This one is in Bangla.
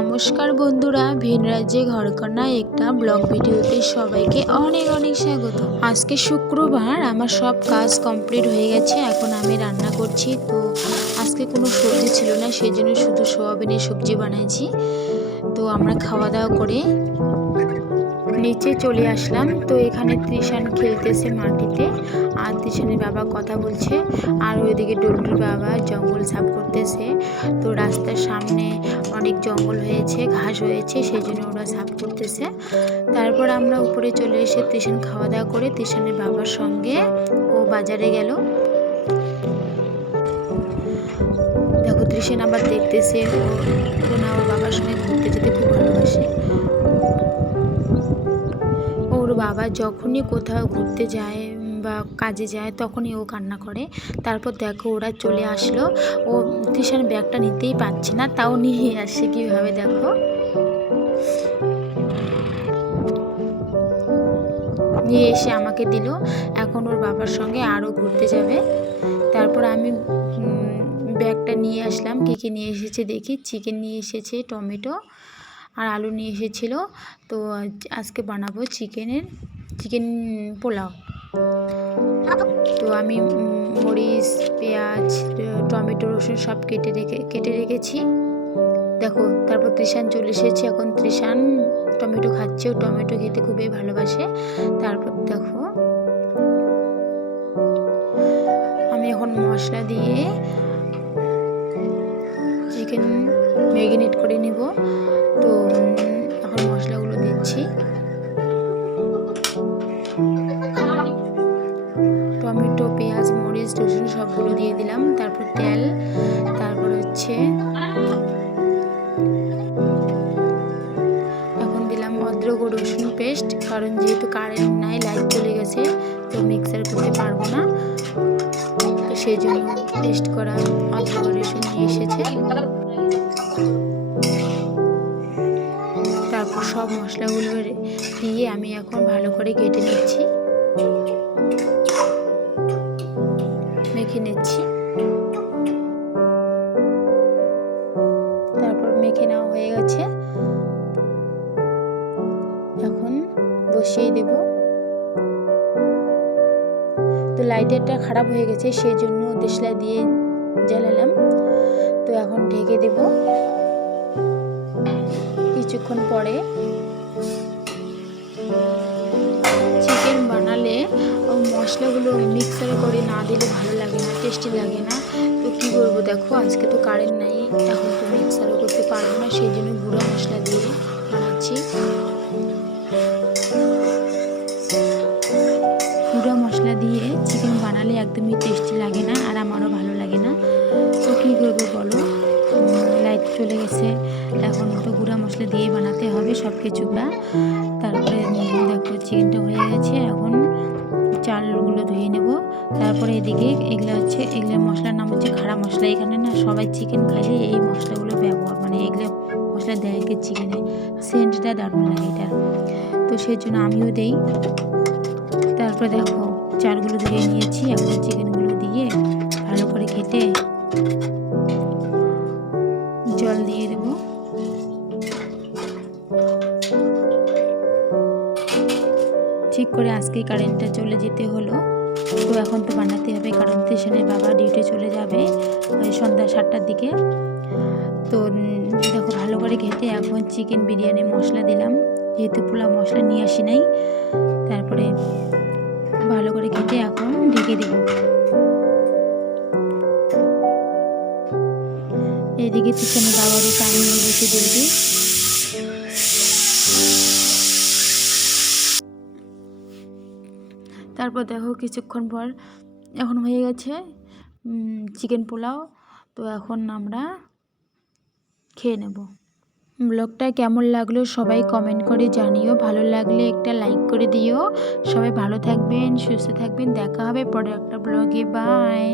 নমস্কার বন্ধুরা, ভিন রাজ্যে ঘরকন্যায় একটা ব্লগ ভিডিওতে সবাইকে অনেক অনেক স্বাগত। আজকে শুক্রবার, আমার সব কাজ কমপ্লিট হয়ে গেছে। এখন আমি রান্না করছি। তো আজকে কোনো সবজি ছিল না, সেই জন্য শুধু সোয়াবিনের সবজি বানাইছি। তো আমরা খাওয়া দাওয়া করে নিচে চলে আসলাম। তো এখানে তৃষান খেলতেছে মাটিতে, আর তৃষানের বাবা কথা বলছে, আর ওইদিকে ডুলুর বাবা জঙ্গল সাফ করতেছে। তো রাস্তার সামনে অনেক জঙ্গল হয়েছে, ঘাস হয়েছে, সেই জন্য ওরা সাফ করতেছে। তারপর আমরা উপরে চলে এসে তৃষান খাওয়া দাওয়া করে তৃষানের বাবার সঙ্গে ও বাজারে গেল। দেখো তৃষান আবার দেখতেছে, ও না ওর বাবার সঙ্গে ঘুরতে যেতে খুব ভালোবাসে। ওর বাবা যখনই কোথাও ঘুরতে যায় বা কাজে যায় তখনই ও কান্না করে। তারপর দেখো ওরা চলে আসলো। ও তৃষান ব্যাগটা নিতেই পারছে না, তাও নিয়ে আসে কীভাবে দেখো। নিয়ে এসে আমাকে দিল। এখন ওর বাবার সঙ্গে আরও ঘুরতে যাবে। তারপর আমি ব্যাগটা নিয়ে আসলাম। কী কী নিয়ে এসেছে দেখি। চিকেন নিয়ে এসেছে, টমেটো আর আলু নিয়ে এসেছিলো। তো আজকে বানাবো চিকেন পোলাও। তো আমি মরিচ, পেঁয়াজ, টমেটো, রসুন সব কেটে রেখেছি। দেখো তারপর তৃষান চলে এসেছে। এখন তৃষান টমেটো খাচ্ছে, ও টমেটো খেতে খুবই ভালোবাসে। তারপর দেখো আমি এখন মশলা দিয়ে চিকেন ম্যারিনেট করে নেব। তো এখন মশলাগুলো দিচ্ছি। টমেটো, পেঁয়াজ, মরিচ, রসুন সবগুলো দিয়ে দিলাম। তারপর তেল, তারপর হচ্ছে এখন দিলাম অদ্রক ও রসুন পেস্ট, কারণ যেহেতু কারেন্ট নাই, লাইট চলে গেছে, তো মিক্সার করতে পারবো না। তো সেই জন্য পেস্ট করা অদ্রক ও রসুন নিয়ে এসেছে। তারপর সব মশলাগুলো দিয়ে আমি এখন ভালো করে কেটে নিচ্ছি, মেখে নিচ্ছি। তারপর মেখে নেওয়া হয়ে গেছে, এখন বসিয়ে দেব। তো লাইটারটা খারাপ হয়ে গেছে, সেই জন্য দেশলাই দিয়ে জ্বালালাম। তো এখন ঢেকে দেব। কিছুক্ষণ পরে চিকেন বানালে মশলাগুলো মিক্সারে করে না দিলে ভালো লাগে না, টেস্টি লাগে না। তো কী করবো দেখো, আজকে তো কারেন্ট নাই, এখন তো মিক্সারও করতে পারবো না, সেই জন্য গুঁড়া মশলা দিয়ে বানাচ্ছি। গুঁড়া মশলা দিয়ে চিকেন বানালে একদমই টেস্টি লাগে না, আর আমারও ভালো লাগে না। তো কী করবো বলো, লাইট চলে গেছে, এখন তো গুঁড়া মশলা দিয়ে বানাতে হবে সব কিছুটা। তারপরে দেখো চিকেনটা হয়ে গেছে, এখন চালগুলো ধুয়ে নেব। তারপরে এদিকে এগুলোর মশলার নাম হচ্ছে খাড়া মশলা। এখানে না সবাই চিকেন খাইলে এই মশলাগুলো ব্যবহার, মানে এগুলো মশলা দেয় কি চিকেনে, সেন্টটা দারুণ লাগে এটা। তো সেই জন্য আমিও দেই। তারপরে দেখো চালগুলো ধুয়ে নিয়েছি, এখন চিকেনগুলো দিয়ে ভালো করে কেটে জল দিয়ে দেব। ঠিক করে আজকে কারেন্টটা চলে যেতে হলো। তো এখন তো বানাতে হবে, কারণ তৃষানের বাবা ডিউটি চলে যাবে ওই সন্ধ্যা 7টার দিকে। তো দেখো ভালো করে ঘেটে এখন চিকেন বিরিয়ানি মশলা দিলাম, যেহেতু পোলাও মশলা নিয়ে আসি নাই। তারপরে ভালো করে ঘেটে এখন ঢেকে দেব। এদিকে তৃষানের বাবারও টাইম হয়ে গেছে ডিউটি। তারপর দেখো কিছুক্ষণ পর এখন হয়ে গেছে চিকেন পোলাও। তো এখন আমরা খেয়ে নেব। ব্লগটা কেমন লাগলো সবাই কমেন্ট করে জানিও, ভালো লাগলে একটা লাইক করে দিও। সবাই ভালো থাকবেন, সুস্থ থাকবেন, দেখা হবে পরে একটা ব্লগে। বাই।